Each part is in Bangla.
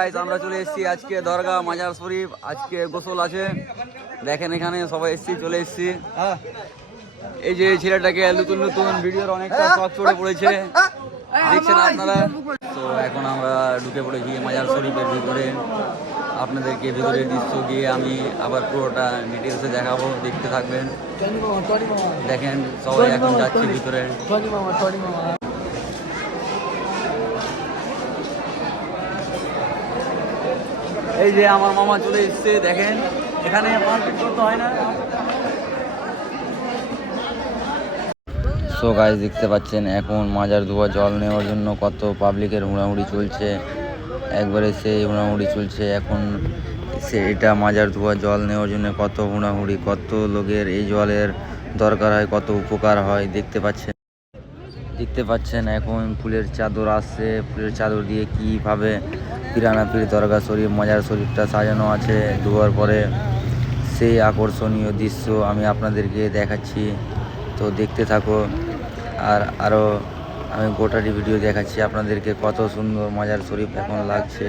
গাইস আমরা চলে এসেছি আজকে দরগা মাজার শরীফ। আজকে গোসল আছে, দেখেন এখানে সবাই এসেছি, চলে এসেছি। এই যে ছেলেটাকে নতুন নতুন ভিডিওর অনেকটা শখ চড়ে পড়েছে, দেখছেন আপনারা। তো এখন আমরা ঢুকে পড়েছি মাজার শরীফের ভিতরে। আপনাদেরকে ভিতরের দৃশ্য গিয়ে আমি আবার পুরোটা ডিটেলসে দেখাবো, দেখতে থাকবেন। দেখেন সবাই এখন যাচ্ছে ভিতরে। এই যে আমার মামা চলে এসছে, দেখেন এখানে মারপিট করতে হয় না। সো গাইস দেখতে পাচ্ছেন এখন মাজার ধোয়া জল নেওয়ার জন্য কত পাবলিকের হুড়াহুড়ি চলছে, একবারে সেই হুড়াহুড়ি চলছে। এখন এটা মাজার ধোয়া জল নেওয়ার জন্য কত হুড়াহুড়ি, কত লোকের এই জলের দরকার হয়, কত উপকার হয়। দেখতে পাচ্ছেন এখন ফুলের চাদর আসছে, ফুলের চাদর দিয়ে কীভাবে পিরানা পীর দরগা শরীফ মাজার শরীফটা সাজানো আছে ধোয়ার পরে। সেই আকর্ষণীয় দৃশ্য আমি আপনাদেরকে দেখাচ্ছি, তো দেখতে থাকো। আর আরও আমি গোটাটি ভিডিও দেখাচ্ছি আপনাদেরকে, কত সুন্দর মাজার শরীফ এখন লাগছে।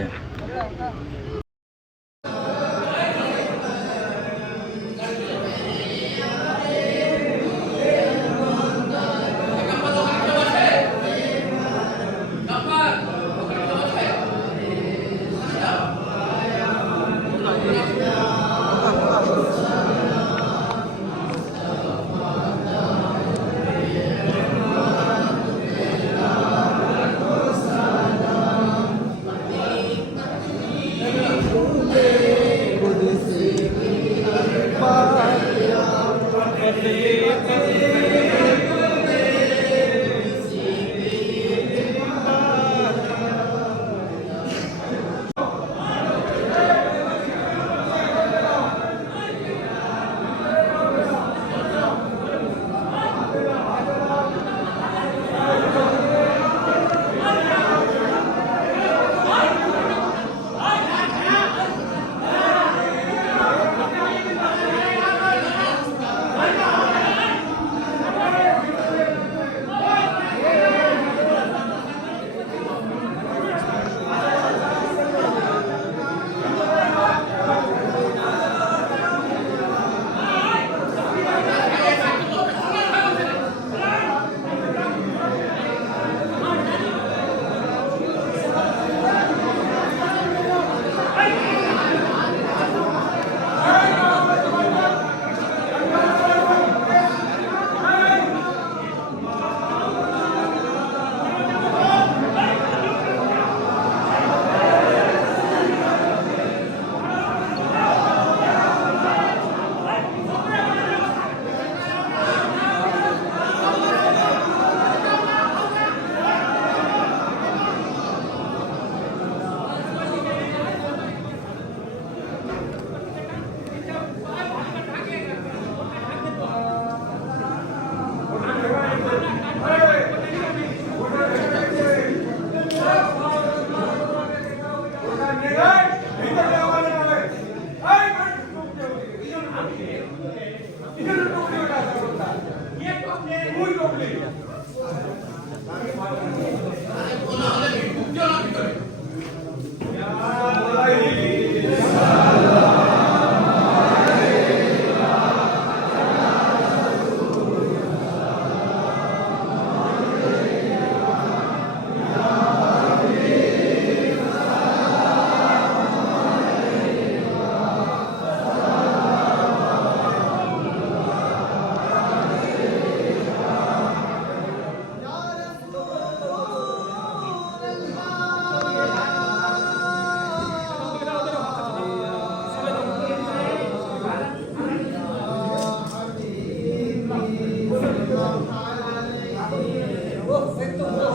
Perfecto.